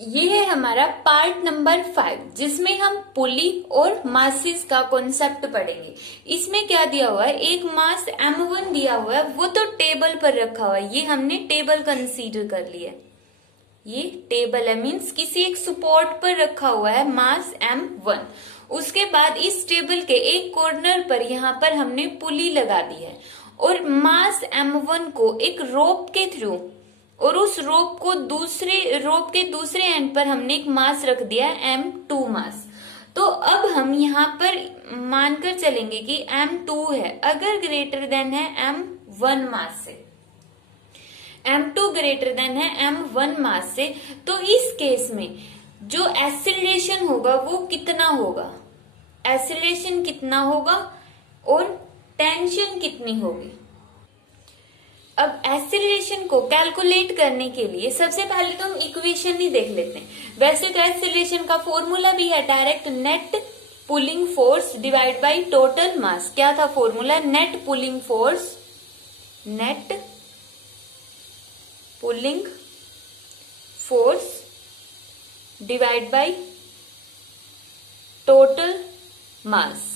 ये है हमारा पार्ट नंबर 5 जिसमें हम पुली और मासेस का कॉन्सेप्ट पढ़ेंगे। इसमें क्या दिया हुआ है, एक मास M1 दिया हुआ है, वो तो टेबल पर रखा हुआ है, ये हमने टेबल कंसीडर कर लिया। ये टेबल है, मीन्स किसी एक सपोर्ट पर रखा हुआ है मास M1। उसके बाद इस टेबल के एक कॉर्नर पर यहाँ पर हमने पुली लगा दी है और मास M1 को एक रोप के थ्रू और उस रोप के दूसरे एंड पर हमने एक मास रख दिया है M2 मास। तो अब हम यहाँ पर मानकर चलेंगे कि M2 है, अगर ग्रेटर देन है M1 मास से, M2 ग्रेटर देन है M1 मास से, तो इस केस में जो एक्सीलरेशन होगा वो कितना होगा, एक्सीलरेशन कितना होगा और टेंशन कितनी होगी। अब एक्सीलरेशन को कैलकुलेट करने के लिए सबसे पहले तो हम इक्वेशन ही देख लेते हैं। वैसे तो एक्सीलरेशन का फॉर्मूला भी है direct, net pulling force divide by total mass. क्या था formula, net pulling force divide by total mass.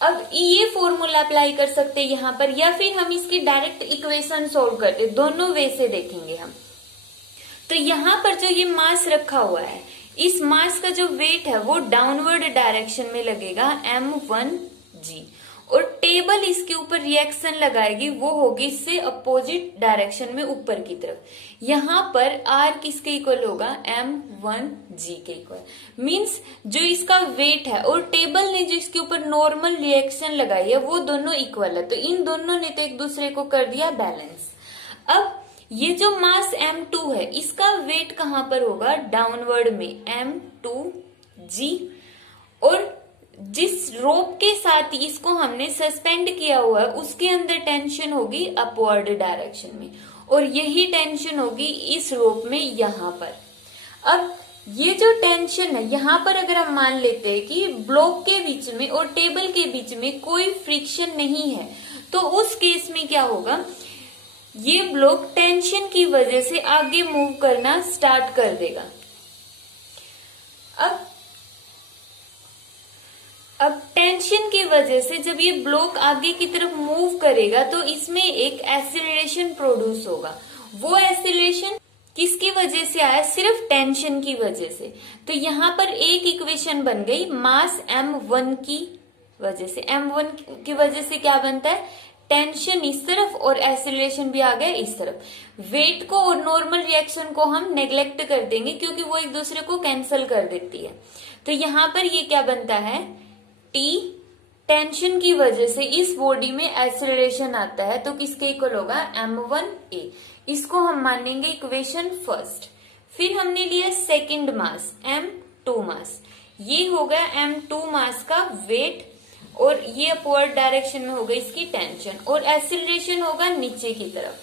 अब ये फॉर्मूला अप्लाई कर सकते हैं यहाँ पर, या फिर हम इसकी डायरेक्ट इक्वेशन सॉल्व करते, दोनों वे से देखेंगे हम। तो यहाँ पर जो ये मास रखा हुआ है, इस मास का जो वेट है वो डाउनवर्ड डायरेक्शन में लगेगा M1G, और टेबल इसके ऊपर रिएक्शन लगाएगी, वो होगी इससे अपोजिट डायरेक्शन में ऊपर की तरफ। यहाँ पर R किसके इक्वल होगा, M1G के इक्वल। मींस जो इसका वेट है और टेबल ने जो इसके ऊपर नॉर्मल रिएक्शन लगाई है वो दोनों इक्वल है, तो इन दोनों ने तो एक दूसरे को कर दिया बैलेंस। अब ये जो मास M2 है, इसका वेट कहां पर होगा, डाउनवर्ड में M2G, और जिस रोप के साथ इसको हमने सस्पेंड किया हुआ है उसके अंदर टेंशन होगी अपवर्ड डायरेक्शन में, और यही टेंशन होगी इस रोप में यहाँ पर। अब ये जो टेंशन है यहाँ पर, अगर हम मान लेते हैं कि ब्लॉक के बीच में और टेबल के बीच में कोई फ्रिक्शन नहीं है, तो उस केस में क्या होगा, ये ब्लॉक टेंशन की वजह से आगे मूव करना स्टार्ट कर देगा। अब टेंशन की वजह से जब ये ब्लॉक आगे की तरफ मूव करेगा तो इसमें एक एक्सीलरेशन प्रोड्यूस होगा। वो एक्सीलरेशन किसकी वजह से आया, सिर्फ टेंशन की वजह से। तो यहाँ पर एक इक्वेशन बन गई मास M1 की वजह से। M1 की वजह से क्या बनता है, टेंशन इस तरफ और एक्सीलरेशन भी आ गया इस तरफ। वेट को और नॉर्मल रिएक्शन को हम नेग्लेक्ट कर देंगे क्योंकि वो एक दूसरे को कैंसिल कर देती है। तो यहाँ पर ये क्या बनता है, T टेंशन की वजह से इस बॉडी में एक्सीलरेशन आता है, तो किसके इक्वल होगा, M1A। इसको हम मानेंगे इक्वेशन फर्स्ट। फिर हमने लिया सेकंड मास M2 मास, ये हो गया M2 मास का वेट, और ये अपवर्ड डायरेक्शन में होगा इसकी टेंशन, और एक्सीलरेशन होगा नीचे की तरफ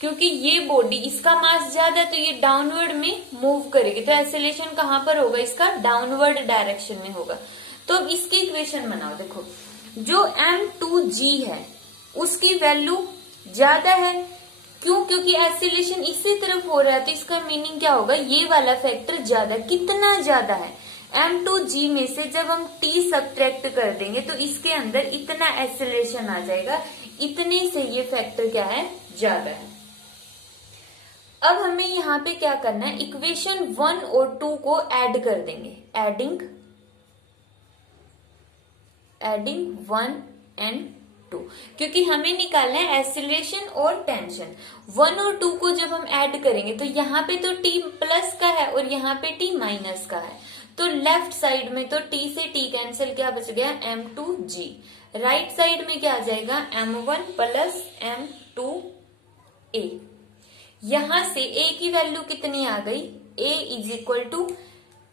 क्योंकि ये बॉडी, इसका मास ज्यादा है तो ये डाउनवर्ड में मूव करेगी, तो एक्सीलरेशन कहां पर होगा, इसका डाउनवर्ड डायरेक्शन में होगा। तो अब इसकी इक्वेशन बनाओ, देखो जो M2G है उसकी वैल्यू ज्यादा है, क्यों, क्योंकि एक्सीलरेशन इसी तरफ हो रहा है, तो इसका मीनिंग क्या होगा, ये वाला फैक्टर ज्यादा। कितना ज्यादा है, M2G में से जब हम T सब्ट्रैक्ट कर देंगे तो इसके अंदर इतना एक्सीलरेशन आ जाएगा, इतने से ये फैक्टर क्या है, ज्यादा है। अब हमें यहाँ पे क्या करना है, इक्वेशन 1 और 2 को ऐड कर देंगे, एडिंग 1 एंड 2, क्योंकि हमें निकालना है एक्सीलरेशन और टेंशन। 1 और 2 को जब हम ऐड करेंगे तो यहाँ पे तो T प्लस का है और यहाँ पे T माइनस का है, तो लेफ्ट साइड में तो T से T कैंसिल, क्या बच गया, M2G। राइट साइड में क्या आ जाएगा, M1 प्लस M2A। यहां से A की वैल्यू कितनी आ गई, A is equal to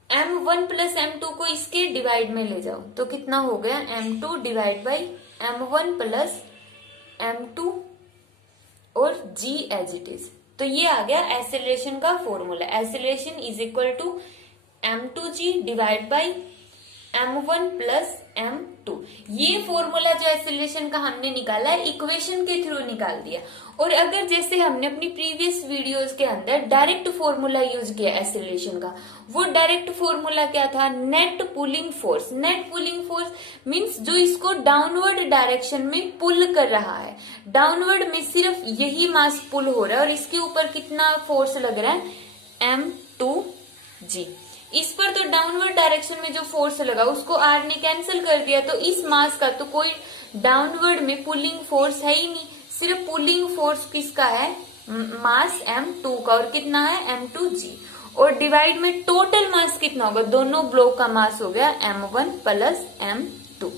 M1 plus M2 को इसके डिवाइड में ले जाओ तो कितना हो गया, M2 divide by M1 plus M2 और G एज इट इज। तो ये आ गया एक्सीलरेशन का formula, acceleration is equal to M2G divide by m1 plus m2। ये फॉर्मूला जो एक्सेलरेशन का हमने निकाला है इक्वेशन के थ्रू निकाल दिया। और अगर जैसे हमने अपनी प्रीवियस वीडियोस के अंदर डायरेक्ट फॉर्मूला यूज किया एक्सेलरेशन का, वो डायरेक्ट फॉर्मूला क्या था, net pulling force. Net pulling force means जो इसको डाउनवर्ड डायरेक्शन में पुल कर रहा है, डाउनवर्ड में सिर्फ यही मास पुल हो रहा है और इसके ऊपर कितना फोर्स लग रहा है, m2g। इस पर तो डाउनवर्ड डायरेक्शन में जो फोर्स लगा उसको r ने कैंसिल कर दिया, तो इस मास का तो कोई डाउनवर्ड में पुलिंग फोर्स है ही नहीं, सिर्फ पुलिंग फोर्स किसका है, मास m2 का, और कितना है m2g। और डिवाइड में टोटल मास कितना होगा, दोनों ब्लॉक का मास हो गया m1 प्लस m2।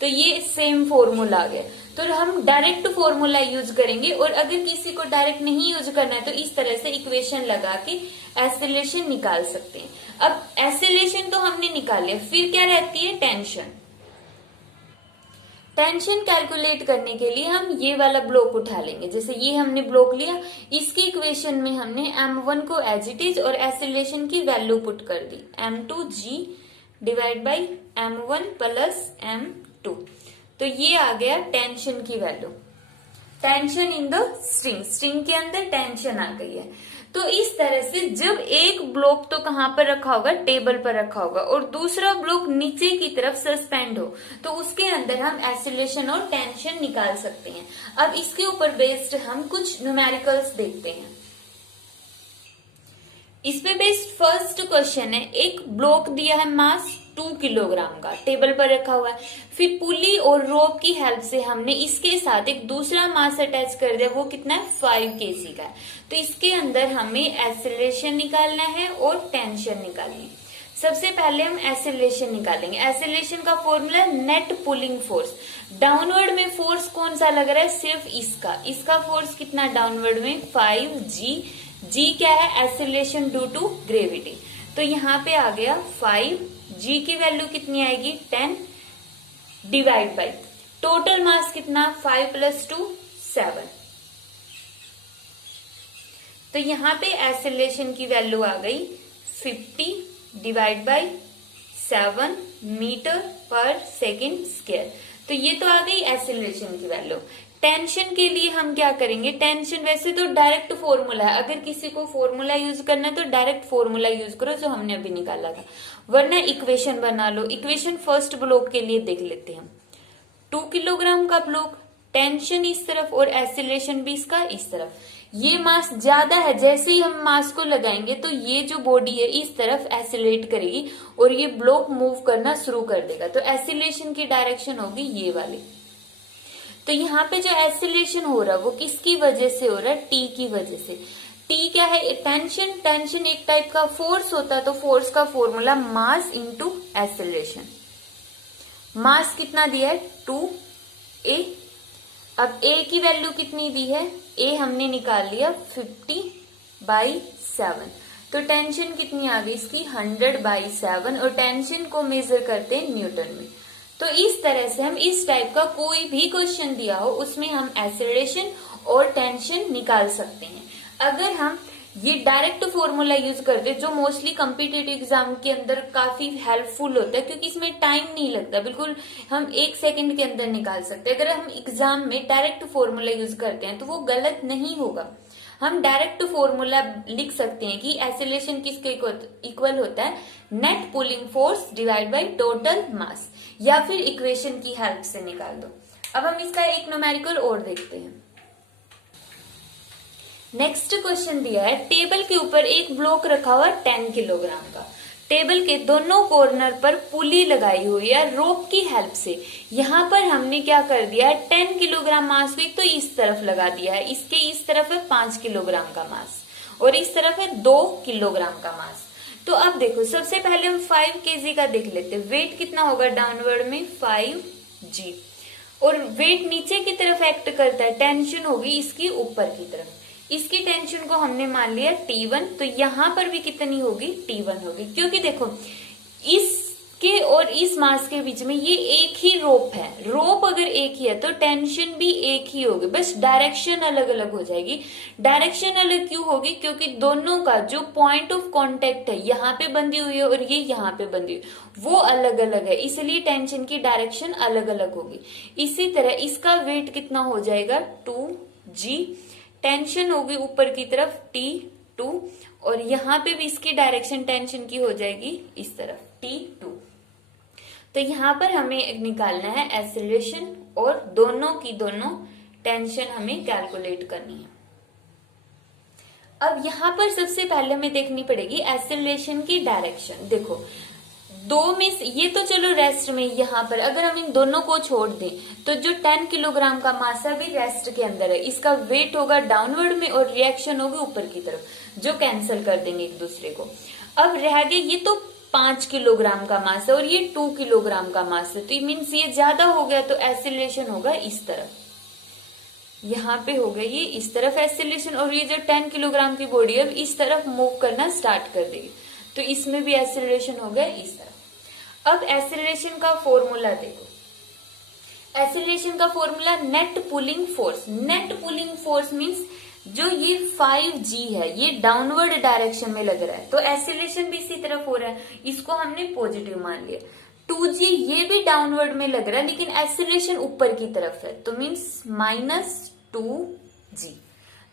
तो ये सेम फॉर्मूला आ गया। तो हम डायरेक्ट फॉर्मूला यूज करेंगे, और अगर किसी को डायरेक्ट नहीं यूज करना है तो इस तरह से इक्वेशन लगा के एक्सेलरेशन निकाल सकते हैं। अब एक्सेलरेशन तो हमने निकाल लिया, फिर क्या रहती है, टेंशन। टेंशन कैलकुलेट करने के लिए हम ये वाला ब्लॉक उठा लेंगे। जैसे ये हमने ब्लॉक लिया, इसकी इक्वेशन में हमने m1 को एज इट इज और एक्सेलरेशन की वैल्यू पुट कर दी, m2g divide by m1 plus m2। तो ये आ गया टेंशन की value, tension in the string, string के अंदर टेंशन आ गई है। तो इस तरह से जब एक ब्लॉक तो कहां पर रखा होगा, टेबल पर रखा होगा, और दूसरा ब्लॉक नीचे की तरफ सस्पेंड हो, तो उसके अंदर हम एक्सेलरेशन और टेंशन निकाल सकते हैं। अब इसके ऊपर बेस्ड हम कुछ न्यूमेरिकल्स देखते हैं। इस पे बेस्ड फर्स्ट क्वेश्चन है, एक ब्लॉक दिया है मास 2 किलोग्राम का, टेबल पर रखा हुआ है, फिर पुली और रोप की हेल्प से हमने इसके साथ एक दूसरा मास अटैच कर दिया, वो कितना है, 5 केजी का है। तो इसके अंदर हमें एक्सेलरेशन निकालना है और टेंशन निकालनी है। सबसे पहले हम एक्सेलरेशन निकालेंगे। एक्सेलरेशन का formula net pulling force. Downward में फोर्स कौन सा लग रहा है, सिर्फ इसका फोर्स कितना डाउनवर्ड में, 5g। g क्या है, एक्सेलरेशन ड्यू टू ग्रेविटी। तो यहाँ पे आ गया 5g की वैल्यू कितनी आएगी, 10 डिवाइड बाई टोटल मास कितना, 5 + 2 7। तो यहाँ पे एक्सेलरेशन की वैल्यू आ गई 50 डिवाइड बाई 7 मीटर पर सेकेंड स्क्वायर। तो ये तो आ गई एक्सेलरेशन की वैल्यू। टेंशन के लिए हम क्या करेंगे, टेंशन वैसे तो डायरेक्ट फॉर्मूला है, अगर किसी को फॉर्मूला यूज करना है तो डायरेक्ट फॉर्मूला यूज करो जो हमने अभी निकाला था, वरना इक्वेशन बना लो। इक्वेशन फर्स्ट ब्लॉक के लिए देख लेते हैं। 2 किलोग्राम का ब्लॉक, टेंशन इस तरफ और एक्सेलरेशन भी इसका इस तरफ। ये मास ज्यादा है, जैसे ही हम मास को लगाएंगे तो ये जो बॉडी है इस तरफ एक्सेलरेट करेगी और ये ब्लॉक मूव करना शुरू कर देगा। तो एक्सेलरेशन की डायरेक्शन होगी ये वाली। तो यहाँ पे जो एक्सेलरेशन हो रहा है वो किसकी वजह से हो रहा है, टी की वजह से। टी क्या है, टेंशन। टेंशन एक टाइप का फोर्स होता है, तो फोर्स का फॉर्मूला मास इंटू एक्सेलरेशन। मास कितना दिया है, 2a। अब a की वैल्यू कितनी दी है, a हमने निकाल लिया 50/7। तो टेंशन कितनी आ गई इसकी, 100/7, और टेंशन को मेजर करते हैं न्यूटन में। तो इस तरह से हम इस टाइप का कोई भी क्वेश्चन दिया हो उसमें हम एक्सेलरेशन और टेंशन निकाल सकते हैं। अगर हम ये डायरेक्ट फॉर्मूला यूज करते हैं जो मोस्टली कॉम्पिटिटिव एग्जाम के अंदर काफी हेल्पफुल होता है, क्योंकि इसमें टाइम नहीं लगता, बिल्कुल हम 1 सेकंड के अंदर निकाल सकते हैं। अगर हम एग्जाम में डायरेक्ट फॉर्मूला यूज करते हैं तो वो गलत नहीं होगा। हम डायरेक्ट फॉर्मूला लिख सकते हैं कि एक्सेलरेशन किसके इक्वल होता है, net pulling force divide by total mass, या फिर इक्वेशन की हेल्प से निकाल दो। अब हम इसका एक न्यूमेरिकल और देखते हैं। नेक्स्ट क्वेश्चन दिया है, टेबल के ऊपर एक ब्लॉक रखा हुआ 10 किलोग्राम का, टेबल के दोनों कॉर्नर पर पुली लगाई हुई है रोप की हेल्प से। यहाँ पर हमने क्या कर दिया है, 10 किलोग्राम मास को एक तो इस तरफ लगा दिया है, इसके इस तरफ है 5 किलोग्राम का मास और इस तरफ है 2 किलोग्राम का मास। तो अब देखो, सबसे पहले हम 5 केजी का देख लेते हैं। वेट कितना होगा डाउनवर्ड में, 5g, और वेट नीचे की तरफ एक्ट करता है, टेंशन होगी इसकी ऊपर की तरफ। इसकी टेंशन को हमने मान लिया T1, तो यहां पर भी कितनी होगी, T1 होगी, क्योंकि देखो इस इसके और इस मास के बीच में ये एक ही रोप है, रोप अगर एक ही है तो टेंशन भी एक ही होगी, बस डायरेक्शन अलग अलग हो जाएगी। डायरेक्शन अलग क्यों होगी? क्योंकि दोनों का जो पॉइंट ऑफ कांटेक्ट है यहाँ पे बंधी हुई है और ये यहाँ पे बंधी हुई, वो अलग अलग है, इसलिए टेंशन की डायरेक्शन अलग अलग होगी। इसी तरह इसका वेट कितना हो जाएगा 2g, टेंशन होगी ऊपर की तरफ T2 और यहाँ पे भी इसकी डायरेक्शन टेंशन की हो जाएगी इस तरफ T2। तो यहाँ पर हमें निकालना है एक्सेलरेशन और दोनों की दोनों टेंशन हमें कैलकुलेट करनी है। अब यहाँ पर सबसे पहले हमें देखनी पड़ेगी एक्सेलरेशन की डायरेक्शन। देखो दो में ये तो चलो रेस्ट में, यहाँ पर अगर हम इन दोनों को छोड़ दें तो जो 10 किलोग्राम का मास है भी रेस्ट के अंदर है, इसका वेट होगा डाउनवर्ड में और रिएक्शन होगी ऊपर की तरफ, जो कैंसिल कर देंगे एक दूसरे को। अब रह गए ये तो 5 किलोग्राम का मास है और ये 2 किलोग्राम का मास है, तो मीन्स ये ज्यादा हो गया, तो एक्सेलरेशन होगा इस तरफ, यहाँ पे हो गया ये इस तरफ एक्सेलरेशन, और ये जो 10 किलोग्राम की बॉडी है इस तरफ मूव करना स्टार्ट कर देगी, तो इसमें भी एक्सेलरेशन हो गया इस तरफ। अब एक्सेलरेशन का फॉर्मूला देखो, एक्सेलरेशन का formula net pulling force. Net pulling force means जो ये 5g है ये डाउनवर्ड डायरेक्शन में लग रहा है, तो एक्सेलरेशन भी इसी तरफ हो रहा है, इसको हमने पॉजिटिव मान लिया। 2g ये भी डाउनवर्ड में लग रहा है लेकिन एक्सेलरेशन ऊपर की तरफ है, तो मींस -2g।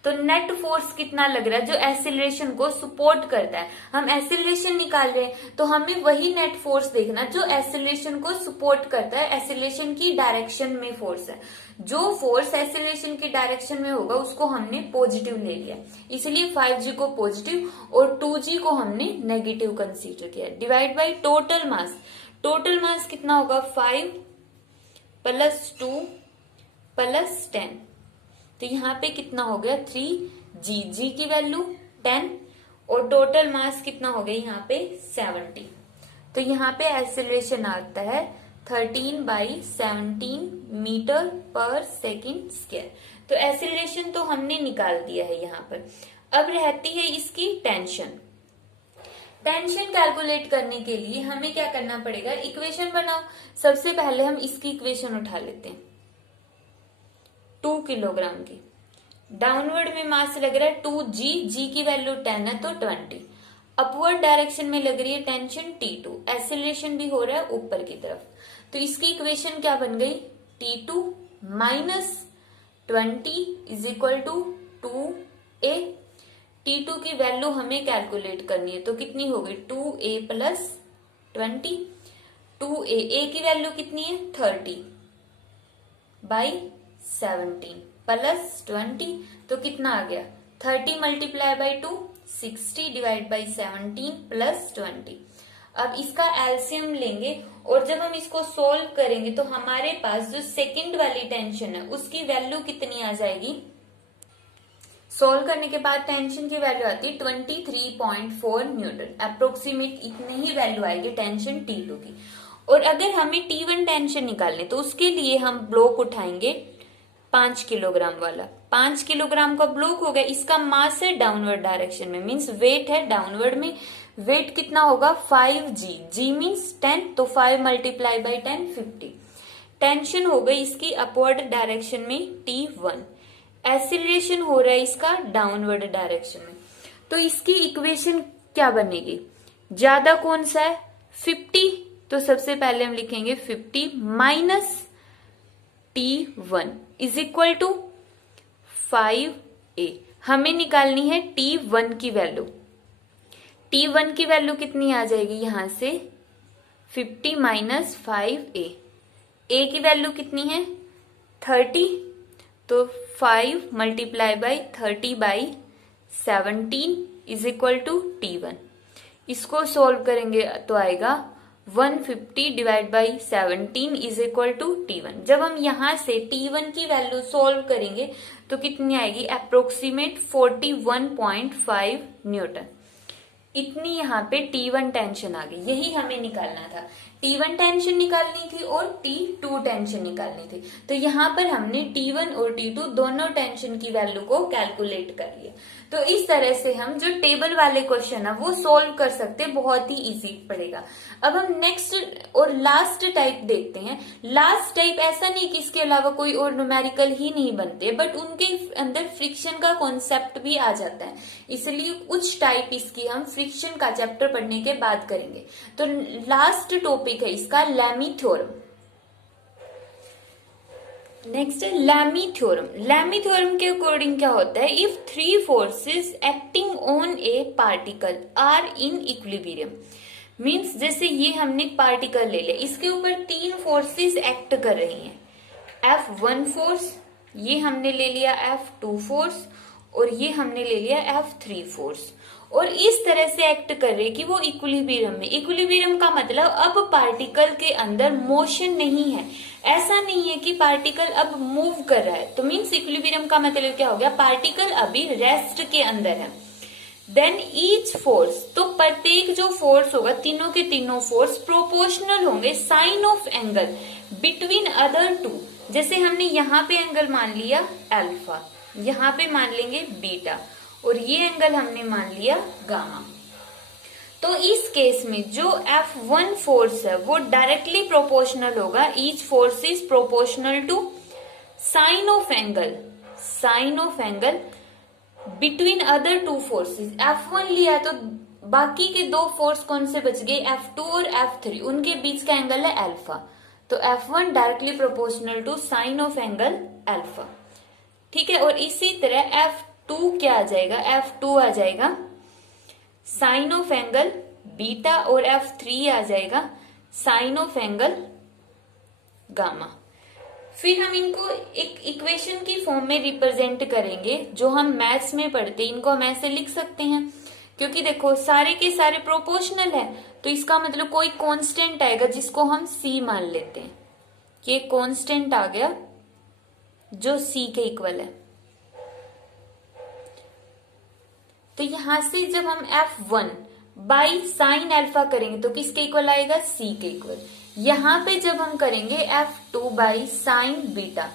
तो नेट फोर्स कितना लग रहा है जो एक्सेलरेशन को सपोर्ट करता है। हम एक्सेलरेशन निकाल रहे हैं तो हमें वही नेट फोर्स देखना जो एक्सेलरेशन को सपोर्ट करता है, एक्सेलरेशन की डायरेक्शन में फोर्स है। जो फोर्स एक्सेलरेशन की डायरेक्शन में होगा उसको हमने पॉजिटिव ले लिया, इसलिए 5g को पॉजिटिव और 2g को हमने नेगेटिव कंसीडर किया। Divide by total mass, total mass कितना होगा 5 + 2 + 10, तो यहाँ पे कितना हो गया 3g, g की वैल्यू 10 और टोटल मास कितना हो गया यहाँ पे 70। तो यहाँ पे एक्सेलरेशन आता है 13/17 मीटर पर सेकंड स्क्वायर। तो एक्सेलरेशन तो हमने निकाल दिया है यहाँ पर। अब रहती है इसकी टेंशन। टेंशन कैलकुलेट करने के लिए हमें क्या करना पड़ेगा, इक्वेशन बनाओ। सबसे पहले हम इसकी इक्वेशन उठा लेते हैं, 2 किलोग्राम की, डाउनवर्ड में मास लग रहा है 2g, g की वैल्यू 10 है तो 20, अपवर्ड डायरेक्शन में लग रही है टेंशन T2, एक्सेलरेशन भी हो रहा है ऊपर की तरफ, तो इसकी इक्वेशन क्या बन गई T2 - 20 = 2a। T2 की वैल्यू हमें कैलकुलेट करनी है, तो कितनी होगी 2a + 20, 2a, a की वैल्यू कितनी है 30/17 + 20, तो कितना आ गया 30 × 2 60 / 17 + 20। अब इसका एलसीएम लेंगे और जब हम इसको सोल्व करेंगे तो हमारे पास जो सेकंड वाली टेंशन है उसकी वैल्यू कितनी आ जाएगी। सोल्व करने के बाद टेंशन की वैल्यू आती है 23.4 न्यूटन, अप्रोक्सीमेट इतनी ही वैल्यू आएगी टेंशन T2 की। और अगर हमें T1 टेंशन निकालने तो उसके लिए हम ब्लॉक उठाएंगे 5 किलोग्राम वाला। 5 किलोग्राम का ब्लॉक हो गया, इसका मास है डाउनवर्ड डायरेक्शन में, मींस वेट है डाउनवर्ड में। वेट कितना होगा 5g, g मींस 10, तो 5 × 10 50। टेंशन हो गई इसकी अपवर्ड डायरेक्शन में T1, एक्सीलरेशन हो रहा है इसका डाउनवर्ड डायरेक्शन में। तो इसकी इक्वेशन क्या बनेगी, ज्यादा कौन सा है 50, तो सबसे पहले हम लिखेंगे 50 - T1 = 5a। हमें निकालनी है T1 की वैल्यू। T1 की वैल्यू कितनी आ जाएगी यहां से 50 - 5a। a की वैल्यू कितनी है 30, तो 5 × 30/17 = T1। इसको सोल्व करेंगे तो आएगा 150 / 17 = T1। जब हम यहां से T1 की वैल्यू सोल्व करेंगे तो कितनी आएगी, अप्रोक्सीमेट 41.5 न्यूटन। इतनी यहाँ पे T1 टेंशन आ गई, यही हमें निकालना था T1 टेंशन निकालनी थी और T2 टेंशन निकालनी थी। तो यहाँ पर हमने T1 और T2 दोनों टेंशन की वैल्यू को कैलकुलेट कर लिया। तो इस तरह से हम जो टेबल वाले क्वेश्चन है वो सोल्व कर सकते हैं, बहुत ही इजी पड़ेगा। अब हम नेक्स्ट और लास्ट टाइप देखते हैं। लास्ट टाइप ऐसा नहीं कि इसके अलावा कोई और न्यूमेरिकल ही नहीं बनते, बट उनके अंदर फ्रिक्शन का कॉन्सेप्ट भी आ जाता है, इसलिए कुछ टाइप इसकी हम फ्रिक्शन का चैप्टर पढ़ने के बाद करेंगे। तो लास्ट टॉपिक है इसका लैमी थ्योरम। नेक्स्ट है लैमी थ्योरम। लैमी थ्योरम के अकॉर्डिंग क्या होता है, if three forces acting on a particle are in equilibrium, means जैसे ये हमने पार्टिकल ले लिया, इसके ऊपर तीन फोर्सेस एक्ट कर रही हैं। F1 फोर्स, ये हमने ले लिया F2 फोर्स, और ये हमने ले लिया F3 फोर्स, और इस तरह से एक्ट कर रहे कि वो इक्विलिब्रियम में। इक्विलिब्रियम का मतलब अब पार्टिकल के अंदर मोशन नहीं है, ऐसा नहीं है कि पार्टिकल अब मूव कर रहा है। तो मीन्स इक्विलिब्रियम का मतलब क्या हो गया, पार्टिकल अभी रेस्ट के अंदर है। देन ईच फोर्स, तो प्रत्येक जो फोर्स होगा, तीनों के तीनों फोर्स प्रोपोर्शनल होंगे sine of angle between other two. जैसे हमने यहाँ पे एंगल मान लिया अल्फा, यहाँ पे मान लेंगे बीटा, और ये एंगल हमने मान लिया गामा। तो इस केस में जो F1 फोर्स है वो डायरेक्टली प्रोपोर्शनल होगा, each force is proportional to sine of angle between other two forces. F1 लिया तो बाकी के दो फोर्स कौन से बच गए, F2 और F3, उनके बीच का एंगल है अल्फा। तो F1 directly proportional to sine of angle alpha, ठीक है। और इसी तरह F2 क्या आ जाएगा, F2 आ जाएगा साइन ऑफ एंगल बीटा, और F3 आ जाएगा साइन ऑफ एंगल गामा। फिर हम इनको एक इक्वेशन की फॉर्म में रिप्रेजेंट करेंगे, जो हम मैथ्स में पढ़ते हैं। इनको हम ऐसे लिख सकते हैं, क्योंकि देखो सारे के सारे प्रोपोर्शनल है, तो इसका मतलब कोई कांस्टेंट आएगा जिसको हम C मान लेते हैं। ये कांस्टेंट आ गया जो C के इक्वल है। तो यहां से जब हम F1 बाई साइन अल्फा करेंगे तो किसके इक्वल आएगा, C के इक्वल। यहां पे जब हम करेंगे F2 बाई साइन बीटा,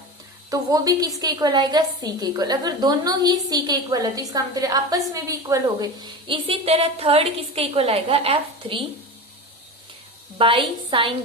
तो वो भी किसके इक्वल आएगा, C के इक्वल। अगर दोनों ही C के इक्वल है तो इसका मतलब आपस में भी इक्वल हो गए। इसी तरह थर्ड किसके इक्वल आएगा, F3 बाई साइन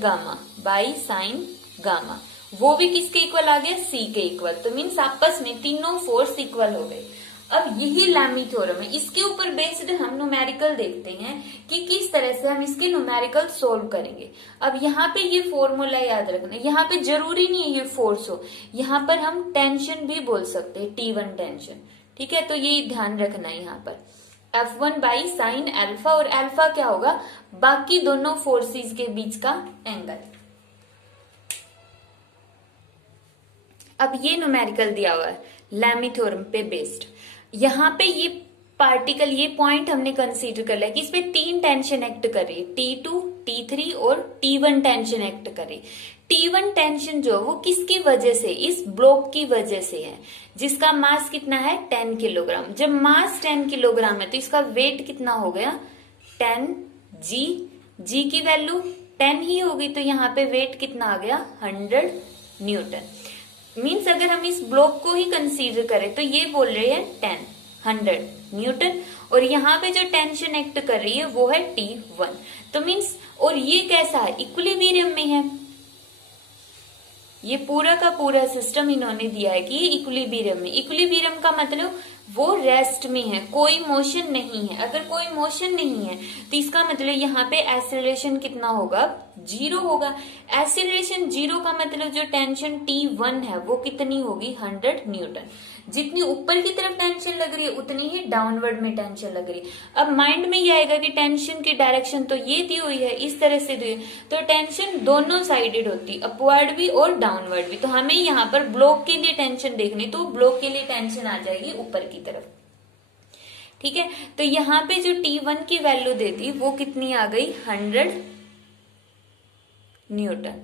गामा, वो भी किसके इक्वल आ गया, C के इक्वल। तो मीन्स आपस में तीनों फोर्स इक्वल हो गए। अब यही लैमी थ्योरम है, इसके ऊपर बेस्ड हम न्यूमेरिकल देखते हैं कि किस तरह से हम इसके न्यूमेरिकल सोल्व करेंगे। अब यहाँ पे ये फॉर्मूला याद रखना, यहाँ पे जरूरी नहीं है ये फोर्स हो, यहाँ पर हम टेंशन भी बोल सकते हैं, T1 टेंशन, ठीक है। तो ये ध्यान रखना है यहाँ पर F1 बाई साइन अल्फा, और अल्फा क्या होगा, बाकी दोनों फोर्सेस के बीच का एंगल। अब ये न्यूमेरिकल दिया हुआ है लैमी थ्योरम पे बेस्ड। यहाँ पे ये पार्टिकल, ये पॉइंट हमने कंसीडर कर लिया कि इसमें तीन टेंशन एक्ट कर रही है, T2, T3 और T1 टेंशन एक्ट कर रही। T1 टेंशन जो वो किसकी वजह से, इस ब्लॉक की वजह से है, जिसका मास कितना है 10 किलोग्राम। जब मास 10 किलोग्राम है तो इसका वेट कितना हो गया 10g, g की वैल्यू 10 ही होगी, तो यहाँ पे वेट कितना आ गया 100 न्यूटन। मीन्स अगर हम इस ब्लॉक को ही कंसीडर करें तो ये बोल रहे हैं 100 न्यूटन, और यहाँ पे जो टेंशन एक्ट कर रही है वो है T1। तो मीन्स, और ये कैसा है, इक्विलिब्रियम में है। ये पूरा का पूरा सिस्टम इन्होंने दिया है कि ये इक्विलिब्रियम में। इक्विलिब्रियम का मतलब वो रेस्ट में है, कोई मोशन नहीं है। अगर कोई मोशन नहीं है तो इसका मतलब यहाँ पे एक्सेलरेशन कितना होगा, 0 होगा। एक्सेलरेशन 0 का मतलब जो टेंशन T1 है वो कितनी होगी 100 न्यूटन। जितनी ऊपर की तरफ टेंशन लग रही है उतनी ही डाउनवर्ड में टेंशन लग रही है। अब माइंड में ये आएगा कि टेंशन की डायरेक्शन तो ये दी हुई है, इस तरह से दी हुई, तो टेंशन दोनों साइडेड होती, अपवर्ड भी और डाउनवर्ड भी। तो हमें यहाँ पर ब्लॉक के लिए टेंशन देखनी, तो ब्लॉक के लिए टेंशन आ जाएगी ऊपर की तरफ, ठीक है। तो यहाँ पे जो T1 की वैल्यू दे दी वो कितनी आ गई 100 न्यूटन।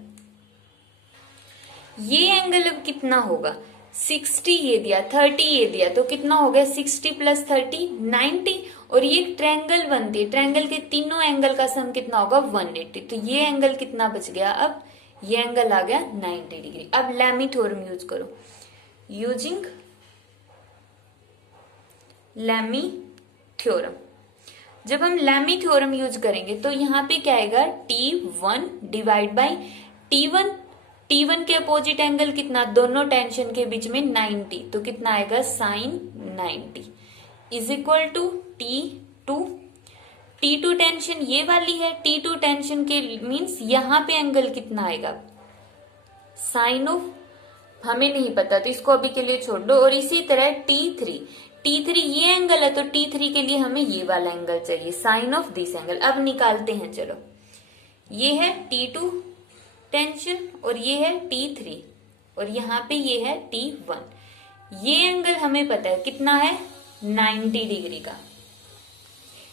ये एंगल अब कितना होगा, 60 ये दिया, 30 ये दिया, तो कितना हो गया 60 प्लस 30 90। और ये ट्रायंगल बनती है, ट्रायंगल के तीनों एंगल का सम कितना होगा 180। तो ये एंगल कितना बच गया, अब ये एंगल आ गया 90 डिग्री। अब लैमी थ्योरम यूज करो, यूजिंग लैमी थ्योरम। जब हम लैमी थ्योरम यूज करेंगे तो यहाँ पे क्या आएगा, T1 divide by T1। T1 के अपोजिट एंगल कितना, दोनों टेंशन के बीच में 90, तो कितना आएगा sine 90 is equal to T2। T2 tension ये वाली है, T2 टेंशन के मीन्स यहाँ पे एंगल कितना आएगा, साइन ऑफ हमें नहीं पता तो इसको अभी के लिए छोड़ दो। और इसी तरह T3 ये एंगल है तो T3 के लिए हमें ये वाला एंगल चाहिए, साइन ऑफ दिस एंगल। अब निकालते हैं, चलो ये है T2 टेंशन और ये है T3 और यहाँ पे ये है T1। ये एंगल हमें पता है कितना है 90 डिग्री का,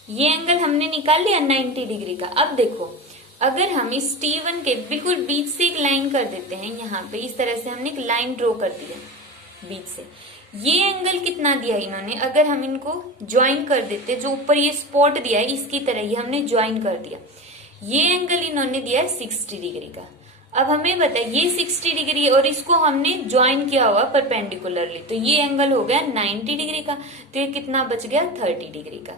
ये एंगल हमने निकाल लिया 90 डिग्री का। अब देखो अगर हम इस T1 के बिल्कुल बीच से एक लाइन कर देते हैं, यहाँ पे इस तरह से हमने एक लाइन ड्रॉ कर दिया बीच से, ये एंगल कितना दिया इन्होंने, अगर हम इनको ज्वाइन कर देते, जो ऊपर ये स्पॉट दिया है इसकी तरह ये हमने ज्वाइन कर दिया, ये एंगल इन्होंने दिया है 60 डिग्री का। अब हमें पता है ये 60 डिग्री है और इसको हमने ज्वाइन किया हुआ परपेंडिकुलरली, तो ये एंगल हो गया 90 डिग्री का। तो ये कितना बच गया 30 डिग्री का।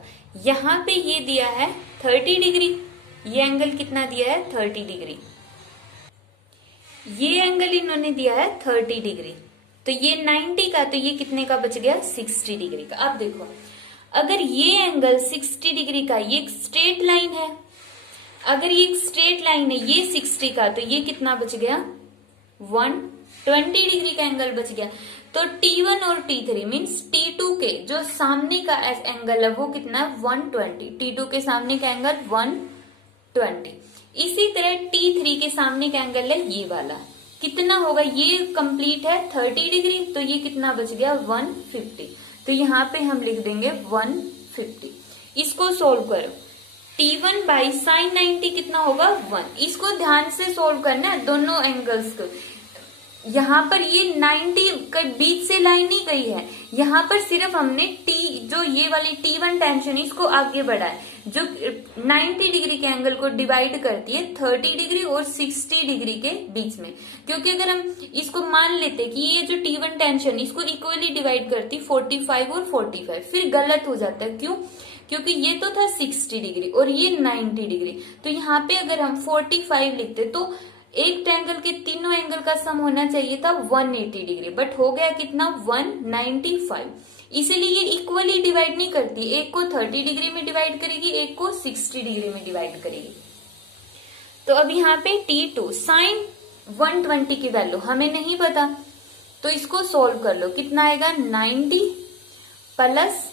यहाँ पे ये दिया है 30 डिग्री, ये एंगल कितना दिया है 30 डिग्री, ये एंगल इन्होंने दिया है 30 डिग्री, तो ये 90 का, तो ये कितने का बच गया 60 डिग्री का। अब देखो अगर ये एंगल 60 डिग्री का, ये एक स्ट्रेट लाइन है, अगर ये एक स्ट्रेट लाइन है ये 60 का, तो ये कितना बच गया 120 डिग्री का एंगल बच गया। तो T1 और T3 मीन्स T2 के जो सामने का एंगल है वो कितना है 120, T2 के सामने का एंगल 120। इसी तरह T3 के सामने का एंगल है ये वाला, कितना होगा, ये कंप्लीट है 30 डिग्री, तो ये कितना बच गया 150। तो यहाँ पे हम लिख देंगे 150। इसको सोल्व करो, T1 बाई साइन 90 कितना होगा 1। इसको ध्यान से सोल्व करना है दोनों एंगल्स को। यहाँ पर ये 90 के बीच से लाइन नहीं गई है, यहाँ पर सिर्फ हमने जो ये वाली T1 टेंशन इसको आगे बढ़ाया, जो 90 डिग्री के एंगल को डिवाइड करती है 30 डिग्री और 60 डिग्री के बीच में। क्योंकि अगर हम इसको मान लेते कि ये जो T1 टेंशन इसको इक्वली डिवाइड करती 45 और 45, फिर गलत हो जाता है। क्यों, क्योंकि ये तो था 60 डिग्री और ये 90 डिग्री, तो यहाँ पे अगर हम 45 लिखते तो एक ट्रायंगल के तीनों एंगल का सम होना चाहिए था 180 डिग्री, बट हो गया कितना 195। इसीलिए ये इक्वली डिवाइड नहीं करती, एक को 30 डिग्री में डिवाइड करेगी, एक को 60 डिग्री में डिवाइड करेगी। तो अब यहाँ पे T2 साइन 120 की वैल्यू हमें नहीं पता, तो इसको सोल्व कर लो, कितना आएगा 90 प्लस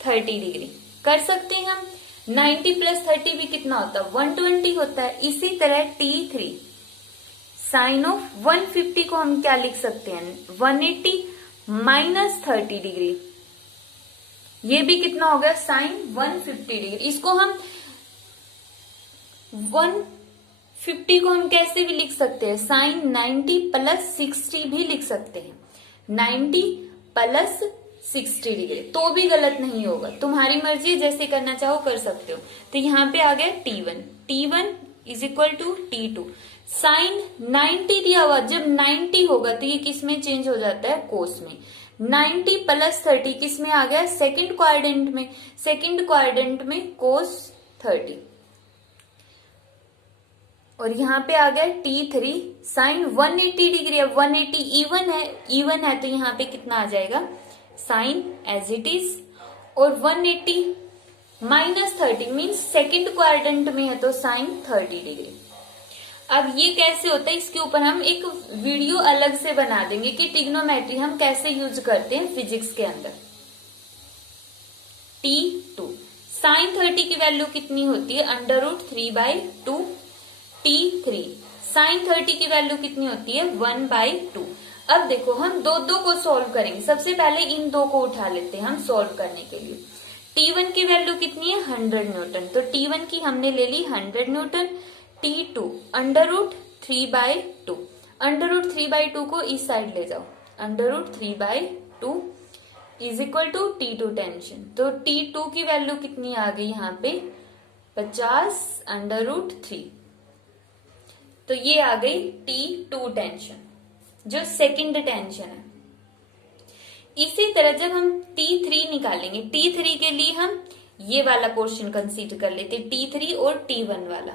30 डिग्री कर सकते हैं हम। 90 प्लस 30 भी कितना होता है 120 होता है। इसी तरह T3 साइन ऑफ 150 को हम क्या लिख सकते हैं 180 माइनस 30 डिग्री, ये भी कितना हो गया साइन 150 डिग्री। इसको हम 150 को हम कैसे भी लिख सकते हैं, साइन 90 प्लस 60 भी लिख सकते हैं, 90 प्लस 60 डिग्री, तो भी गलत नहीं होगा। तुम्हारी मर्जी, जैसे करना चाहो कर सकते हो। तो यहाँ पे आ गया T1 is equal to T2 sign 90 दिया हुआ, जब 90 होगा तो ये किस में चेंज हो जाता है कोस में। 90 प्लस 30 किस में आ गया सेकंड क्वाड्रेंट में, सेकंड क्वाड्रेंट में कोस 30। और यहाँ पे आ गया T3 साइन 180 डिग्री, अब 180 इवन है तो यहाँ पे कितना आ जाएगा साइन एज इट इज। और 180 माइनस 30 मीन्स सेकेंड क्वाड्रेंट में है तो साइन 30 डिग्री। अब ये कैसे होता है, इसके ऊपर हम एक वीडियो अलग से बना देंगे कि ट्रिग्नोमेट्री हम कैसे यूज करते हैं फिजिक्स के अंदर। T2 साइन 30 की वैल्यू कितनी होती है √3/2। T3 साइन 30 की वैल्यू कितनी होती है 1/2। अब देखो हम दो को सोल्व करेंगे। सबसे पहले इन दो को उठा लेते हैं हम सोल्व करने के लिए। T1 की वैल्यू कितनी है 100 न्यूटन, तो T1 की हमने ले ली 100 न्यूटन। T2 √3/2, √3/2 को इस साइड ले जाओ, √3/2 is equal to T2 tension. तो T2 की वैल्यू कितनी आ गई यहाँ पे 50 √3। तो ये आ गई T2 टेंशन जो सेकंड टेंशन है। इसी तरह जब हम T3 निकालेंगे, T3 के लिए हम ये वाला पोर्शन कंसीडर कर लेते T3 और T1 वाला,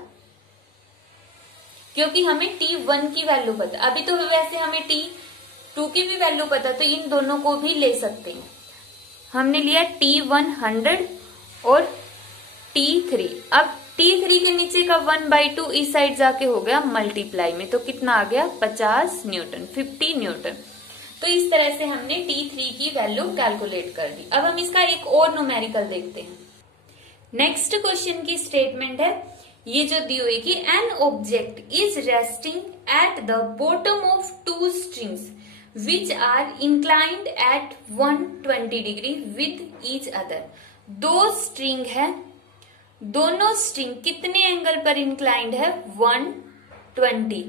क्योंकि हमें T1 की वैल्यू पता। अभी तो वैसे हमें T2 की भी वैल्यू पता, तो इन दोनों को भी ले सकते हैं। हमने लिया T1 100 और T3। अब T3 के नीचे का 1/2 इस साइड जाके हो गया मल्टीप्लाई में, तो कितना आ गया 50 न्यूटन, 50 न्यूटन। तो इस तरह से हमने T3 की वैल्यू कैलकुलेट कर दी। अब हम इसका एक और न्यूमेरिकल देखते हैं। नेक्स्ट क्वेश्चन की स्टेटमेंट है, ये जो दी हुई कि an object is resting at the bottom of 2 strings which are inclined at 120 degree with each other. 2 string है, दोनों स्ट्रिंग कितने एंगल पर इंक्लाइंड है 120,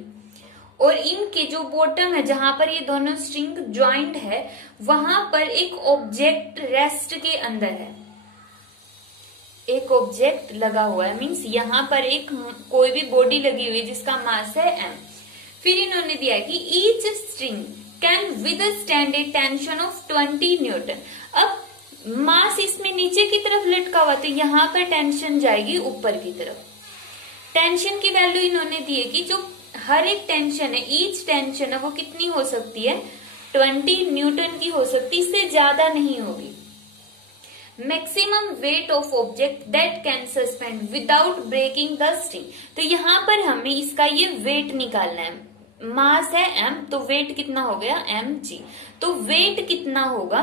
और इनके जो बॉटम है जहां पर ये दोनों स्ट्रिंग ज्वाइंट है वहां पर एक ऑब्जेक्ट रेस्ट के अंदर है, एक ऑब्जेक्ट लगा हुआ है, मींस यहां पर एक कोई भी बॉडी लगी हुई है जिसका मास है m। फिर इन्होंने दिया है कि each string can withstand A tension of 20 Newton. अब मास इसमें नीचे की तरफ लटका हुआ, तो यहां पर टेंशन जाएगी ऊपर की तरफ। टेंशन की वैल्यू इन्होंने दी है कि जो हर एक टेंशन है, ईच टेंशन है, वो कितनी हो सकती है 20 न्यूटन की हो सकती, इससे ज्यादा नहीं होगी। Maximum weight of object that can suspend without breaking the string. तो यहाँ पर हमें इसका ये वेट निकालना है। मास है m, तो वेट कितना हो गया mg। तो वेट कितना होगा,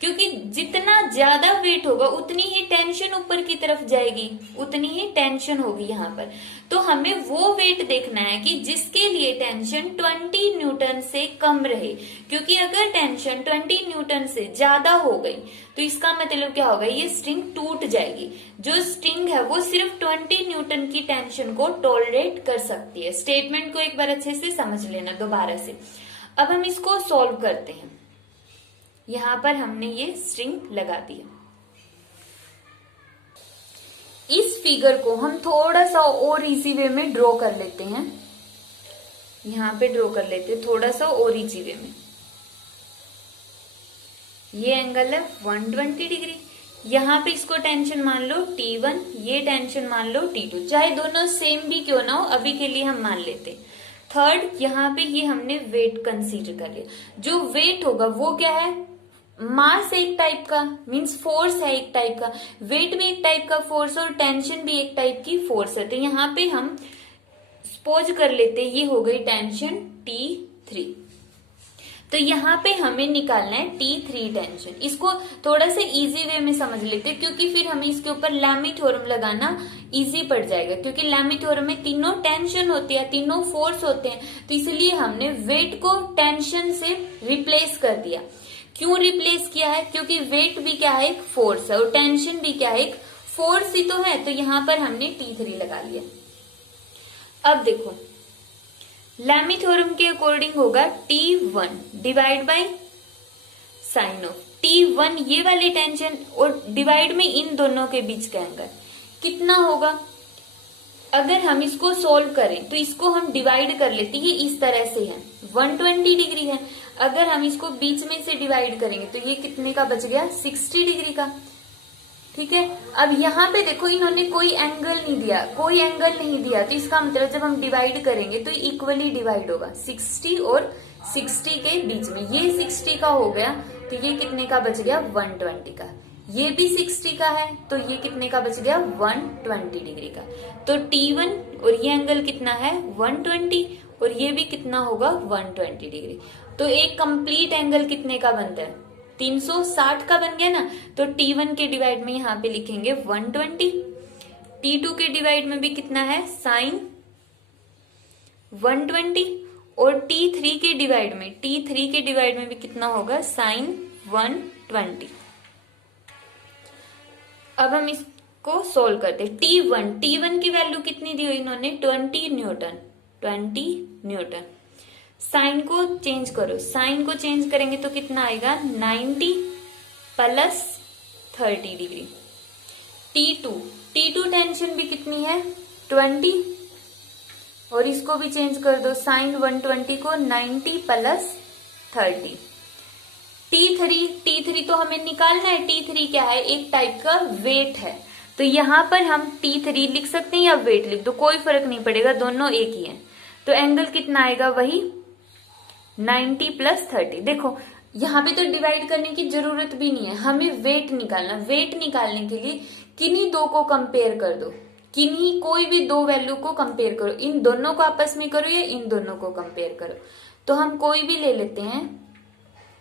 क्योंकि जितना ज्यादा वेट होगा उतनी ही टेंशन ऊपर की तरफ जाएगी, उतनी ही टेंशन होगी यहाँ पर। तो हमें वो वेट देखना है कि जिसके लिए टेंशन 20 न्यूटन से कम रहे, क्योंकि अगर टेंशन 20 न्यूटन से ज्यादा हो गई तो इसका मतलब क्या होगा, ये स्ट्रिंग टूट जाएगी। जो स्ट्रिंग है वो सिर्फ 20 न्यूटन की टेंशन को टॉलरेट कर सकती है। स्टेटमेंट को एक बार अच्छे से समझ लेना दोबारा से। अब हम इसको सॉल्व करते हैं। यहां पर हमने ये स्ट्रिंग लगा दिया। इस फिगर को हम थोड़ा सा और इजी वे में ड्रॉ कर लेते हैं। यहां पे ड्रॉ कर लेते हैं थोड़ा सा और इजी वे में। ये एंगल है 120 डिग्री। यहां पे इसको टेंशन मान लो T1, ये टेंशन मान लो T2, चाहे दोनों सेम भी क्यों ना हो, अभी के लिए हम मान लेते। थर्ड, यहाँ पे ये हमने वेट कंसीडर कर लिया। जो वेट होगा वो क्या है, मास एक टाइप का, मींस फोर्स है एक टाइप का, वेट भी एक टाइप का फोर्स और टेंशन भी एक टाइप की फोर्स है। तो यहाँ पे हम सपोज कर लेते ये हो गई टेंशन T3। तो यहाँ पे हमें निकालना है T3 टेंशन। इसको थोड़ा सा इजी वे में समझ लेते, क्योंकि फिर हमें इसके ऊपर लैमी थ्योरम लगाना इजी पड़ जाएगा, क्योंकि लैमी थ्योरम में तीनों टेंशन होती है, तीनों फोर्स होते हैं। तो इसलिए हमने वेट को टेंशन से रिप्लेस कर दिया। क्यों रिप्लेस किया है, क्योंकि वेट भी क्या है एक फोर्स है और टेंशन भी क्या है एक फोर्स ही तो है। तो यहां पर हमने T3 लगा लिया। अब देखो लैमी थ्योरम के अकॉर्डिंग होगा T1 divide by sine of T1, ये वाली टेंशन, और डिवाइड में इन दोनों के बीच का एंगल कितना होगा। अगर हम इसको सोल्व करें तो इसको हम डिवाइड कर लेते, ये इस तरह से है 120 डिग्री है। अगर हम इसको बीच में से डिवाइड करेंगे तो ये कितने का बच गया 60 डिग्री का। ठीक है, अब यहाँ पे देखो इन्होंने कोई एंगल नहीं दिया, कोई एंगल नहीं दिया, तो इसका मतलब जब हम डिवाइड करेंगे तो इक्वली डिवाइड होगा 60 और 60 के बीच में। ये 60 का हो गया तो ये कितने का बच गया 120 का। ये भी 60 का है तो ये कितने का बच गया 120 डिग्री का। तो T1 और ये एंगल कितना है 120 और ये भी कितना होगा 120 डिग्री। तो एक कंप्लीट एंगल कितने का बनता है 360 का बन गया ना। तो T1 के डिवाइड में यहाँ पे लिखेंगे 120, T2 के डिवाइड में भी कितना है साइन 120 और T3 के डिवाइड में भी कितना होगा साइन 120। अब हम इसको सोल्व करते हैं। T1 की वैल्यू कितनी दी हुई इन्होंने 20 न्यूटन। साइन को चेंज करो, साइन को चेंज करेंगे तो कितना आएगा 90 प्लस 30 डिग्री। T2 टेंशन भी कितनी है 20, और इसको भी चेंज कर दो, साइन 120 को 90 प्लस 30। T3 तो हमें निकालना है। T3 क्या है, एक टाइप का वेट है, तो यहां पर हम T3 लिख सकते हैं या वेट लिख दो, कोई फर्क नहीं पड़ेगा, दोनों एक ही है। तो एंगल कितना आएगा, वही 90 प्लस 30। देखो यहाँ पे तो डिवाइड करने की जरूरत भी नहीं है, हमें वेट निकालना। वेट निकालने के लिए किन्हीं दो को कंपेयर कर दो, किन्हीं कोई भी दो वैल्यू को कंपेयर करो, इन दोनों को आपस में करो या इन दोनों को कंपेयर करो। तो हम कोई भी ले लेते हैं,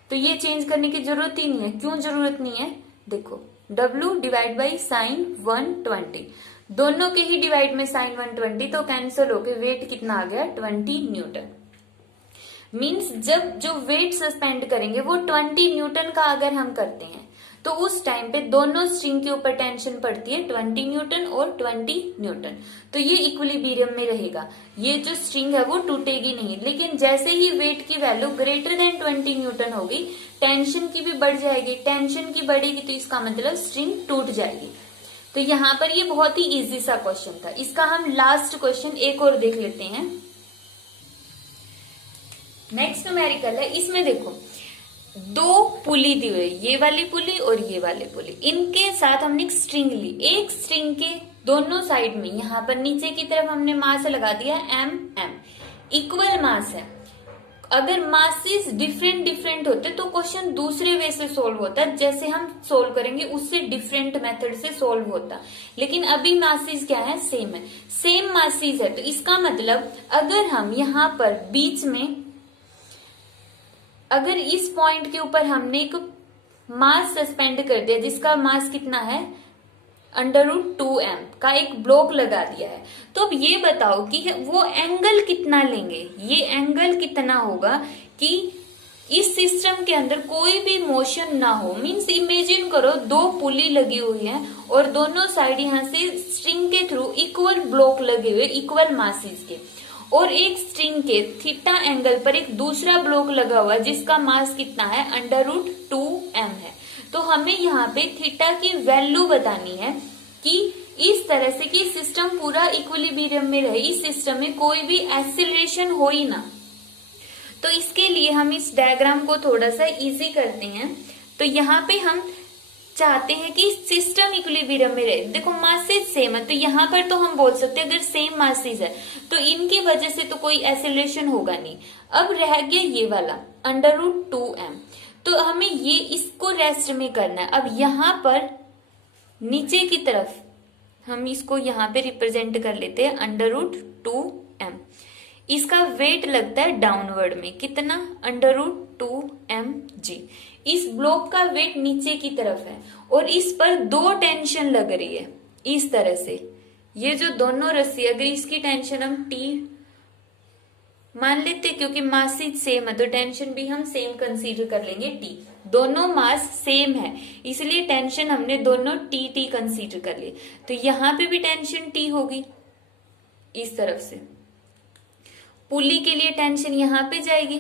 तो ये चेंज करने की जरूरत ही नहीं है। क्यों जरूरत नहीं है, देखो W डिवाइड बाई साइन 120, दोनों के ही डिवाइड में साइन 120, तो कैंसिल होके वेट कितना आ गया 20 न्यूटन। मीन्स जब जो वेट सस्पेंड करेंगे वो 20 न्यूटन का अगर हम करते हैं तो उस टाइम पे दोनों स्ट्रिंग के ऊपर टेंशन पड़ती है 20 न्यूटन और 20 न्यूटन। तो ये इक्विलिब्रियम में रहेगा, ये जो स्ट्रिंग है वो टूटेगी नहीं। लेकिन जैसे ही वेट की वैल्यू ग्रेटर देन 20 न्यूटन होगी, टेंशन की भी बढ़ जाएगी, टेंशन की बढ़ेगी तो इसका मतलब स्ट्रिंग टूट जाएगी। तो यहाँ पर ये बहुत ही इजी सा क्वेश्चन था। इसका हम लास्ट क्वेश्चन एक और देख लेते हैं। नेक्स्ट न्यूमेरिकल है, इसमें देखो दो पुली दी हुई, ये वाली पुली और ये वाली पुली, इनके साथ हमने एक स्ट्रिंग ली। एक स्ट्रिंग के दोनों साइड में यहाँ पर नीचे की तरफ हमने मास लगा दिया m इक्वल मास है। अगर मासेस डिफरेंट होते तो क्वेश्चन दूसरे वे से सोल्व होता, जैसे हम सोल्व करेंगे उससे डिफरेंट मेथड से सोल्व होता। लेकिन अभी मासेस क्या है, सेम है, सेम मासेस है। तो इसका मतलब अगर हम यहाँ पर बीच में, अगर इस पॉइंट के ऊपर हमने एक मास सस्पेंड कर दिया जिसका मास कितना है √2m का एक ब्लॉक लगा दिया है, तो अब ये बताओ कि वो एंगल कितना लेंगे। ये एंगल कितना होगा कि इस सिस्टम के अंदर कोई भी मोशन ना हो। मीन्स इमेजिन करो दो पुली लगी हुई है और दोनों साइड यहाँ से स्ट्रिंग के थ्रू इक्वल ब्लॉक लगे हुए इक्वल मासेस के, और एक स्ट्रिंग के थीटा एंगल पर एक दूसरा ब्लॉक लगा हुआ है जिसका मास कितना है √2m है। तो हमें यहाँ पे थीटा की वैल्यू बतानी है कि इस तरह से कि सिस्टम पूरा इक्विलिब्रियम में रहे, इस सिस्टम में कोई भी एक्सीलरेशन हो ही ना। तो इसके लिए हम इस डायग्राम को थोड़ा सा इजी करते हैं। तो यहाँ पे हम चाहते हैं कि सिस्टम इक्विलिब्रियम में रहे। देखो मासेस सेम है, तो यहाँ पर तो हम बोल सकते हैं अगर सेम मासेस है तो इनकी वजह से तो कोई एक्सेलरेशन होगा नहीं। अब रह गया ये वाला √2m, तो हमें ये इसको रेस्ट में करना है। अब यहाँ पर नीचे की तरफ हम इसको यहाँ पे रिप्रेजेंट कर लेते हैं √2m। इसका वेट लगता है डाउनवर्ड में, कितना √2mg। इस ब्लॉक का वेट नीचे की तरफ है और इस पर दो टेंशन लग रही है इस तरह से। ये जो दोनों रस्सी, अगर इसकी टेंशन हम T मान लेते, क्योंकि मास सेम है तो टेंशन भी हम सेम कंसीडर कर लेंगे T। दोनों मास सेम है इसलिए टेंशन हमने दोनों T कंसीडर कर ली। तो यहाँ पे भी टेंशन T होगी इस तरफ से। पुली के लिए टेंशन यहाँ पे जाएगी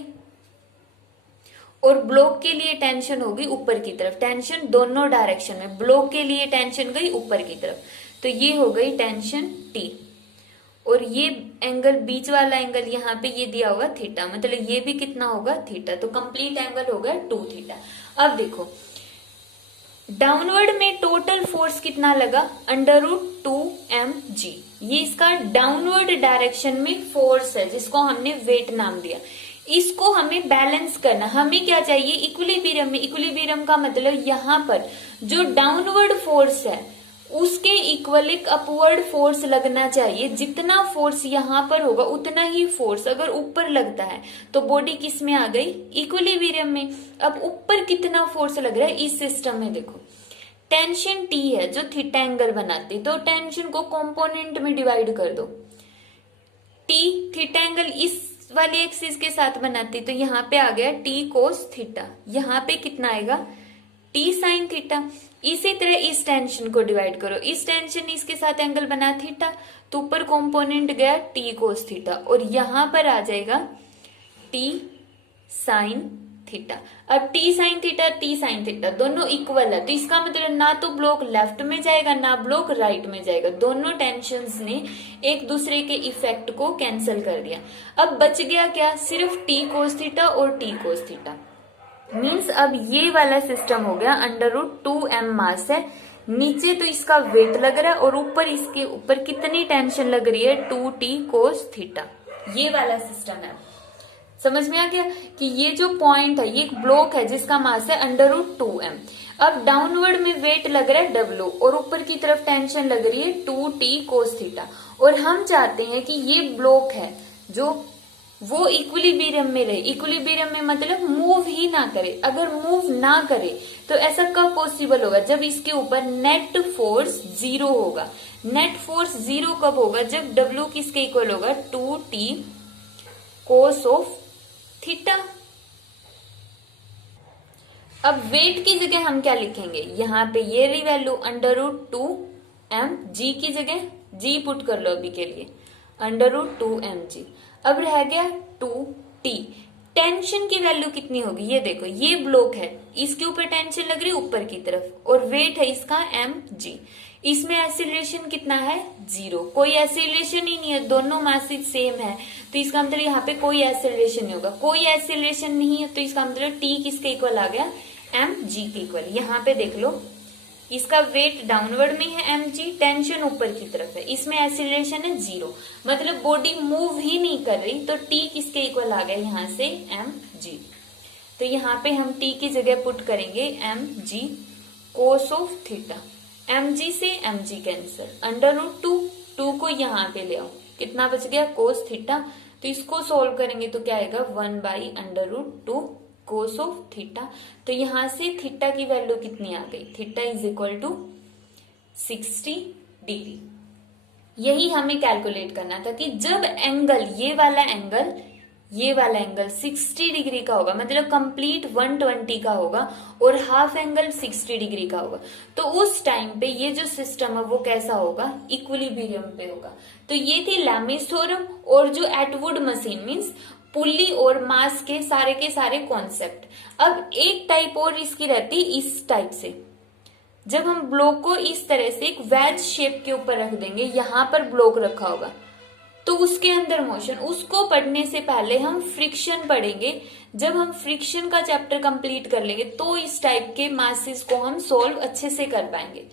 और ब्लॉक के लिए टेंशन होगी ऊपर की तरफ। टेंशन दोनों डायरेक्शन में, ब्लॉक के लिए टेंशन गई ऊपर की तरफ, तो ये हो गई टेंशन T। और ये एंगल बीच वाला एंगल यहाँ पे ये दिया होगा थीटा, मतलब ये भी कितना होगा थीटा। तो कंप्लीट एंगल हो गया 2 थीटा। अब देखो डाउनवर्ड में टोटल फोर्स कितना लगा √2mg। ये इसका डाउनवर्ड डायरेक्शन में फोर्स है जिसको हमने वेट नाम दिया। इसको हमें बैलेंस करना, हमें क्या चाहिए इक्विलिब्रियम में। इक्विलिब्रियम का मतलब यहाँ पर जो डाउनवर्ड फोर्स है उसके इक्वल एक अपवर्ड फोर्स लगना चाहिए। जितना फोर्स यहाँ पर होगा उतना ही फोर्स अगर ऊपर लगता है तो बॉडी किस में आ गई इक्विलिब्रियम में। अब ऊपर कितना फोर्स लग रहा है इस सिस्टम में, देखो टेंशन T है जो थीटा एंगल बनाती, तो टेंशन को कंपोनेंट में डिवाइड कर दो। T थीटा एंगल इस वाली एक्सिस के साथ बनाती, तो यहाँ पे आ गया T कोस थीटा, यहाँ पे कितना आएगा T साइन थीटा। इसी तरह इस टेंशन को डिवाइड करो, इस टेंशन इसके साथ एंगल बना थीटा, तो ऊपर कंपोनेंट गया T कोस थीटा और यहाँ पर आ जाएगा टी साइन थीटा। अब टी साइन थीटा दोनों इक्वल है, तो इसका मतलब ना तो ब्लॉक लेफ्ट में जाएगा ना ब्लॉक राइट में जाएगा, दोनों टेंशंस ने एक दूसरे के इफेक्ट को कैंसिल कर दिया। अब बच गया क्या, सिर्फ टी कोस थीटा और टी कोस थीटा। मीन्स अब ये वाला सिस्टम हो गया √2m मास है, नीचे तो इसका वेट लग रहा है और ऊपर इसके ऊपर कितनी टेंशन लग रही है, 2t कोस थीटा। ये वाला सिस्टम है। समझ में आ गया कि ये जो पॉइंट है ये एक ब्लॉक है जिसका मास है √2m। अब डाउनवर्ड में वेट लग रहा है W और ऊपर की तरफ टेंशन लग रही है 2t कोस थीटा, और हम चाहते हैं कि ये ब्लॉक है जो वो इक्विलिब्रियम में रहे। इक्विलिब्रियम में मतलब मूव ही ना करे। अगर मूव ना करे तो ऐसा कब पॉसिबल होगा, जब इसके ऊपर नेट फोर्स 0 होगा। नेट फोर्स 0 कब होगा, जब W किसके इक्वल होगा, 2t कोस ऑफ थीटा। अब वेट की जगह हम क्या लिखेंगे, यहाँ पे ये रही वैल्यू √2m, g की जगह g पुट कर लो अभी के लिए, √2mg। अब रह गया 2t। टेंशन की वैल्यू कितनी होगी, ये देखो ये ब्लॉक है, इसके ऊपर टेंशन लग रही है ऊपर की तरफ और वेट है इसका mg। इसमें एक्सीलरेशन कितना है, 0। कोई एक्सीलरेशन ही नहीं है, दोनों मासेज सेम है, तो इसका मतलब यहाँ पे कोई एक्सीलरेशन नहीं होगा। कोई एक्सीलरेशन नहीं है तो इसका मतलब t किसके इक्वल आ गया, mg के इक्वल। यहाँ पे देख लो इसका वेट डाउनवर्ड में है mg, टेंशन ऊपर की तरफ है, इसमें एक्सीलरेशन है 0, मतलब बॉडी मूव ही नहीं कर रही, तो t किसके इक्वल आ गया यहाँ से, mg। तो यहाँ पे हम t की जगह पुट करेंगे mg cos of theta. mg से mg कैंसिल, √2 को यहाँ पे ले आओ, कितना बच गया, कोस थीटा। तो इसको सोल्व करेंगे तो क्या आएगा, 1/√2 कोस ऑफ थीटा। तो यहां से थीटा की वैल्यू कितनी आ गई, theta is equal to 60 degree. यही हमें कैलकुलेट करना था कि जब एंगल ये वाला एंगल 60 डिग्री का होगा, मतलब कंप्लीट 120 का होगा और हाफ एंगल 60 डिग्री का होगा, तो उस टाइम पे ये जो सिस्टम है वो कैसा होगा, इक्विलिब्रियम पे होगा। तो ये थी लैमिस थ्योरम और जो एटवुड मशीन मींस पुल्ली और मास के सारे कॉन्सेप्ट। अब एक टाइप और इसकी रहती इस टाइप से, जब हम ब्लॉक को इस तरह से एक वेज शेप के ऊपर रख देंगे, यहां पर ब्लॉक रखा होगा तो उसके अंदर मोशन, उसको पढ़ने से पहले हम फ्रिक्शन पढ़ेंगे। जब हम फ्रिक्शन का चैप्टर कंप्लीट कर लेंगे तो इस टाइप के मासेस को हम सोल्व अच्छे से कर पाएंगे।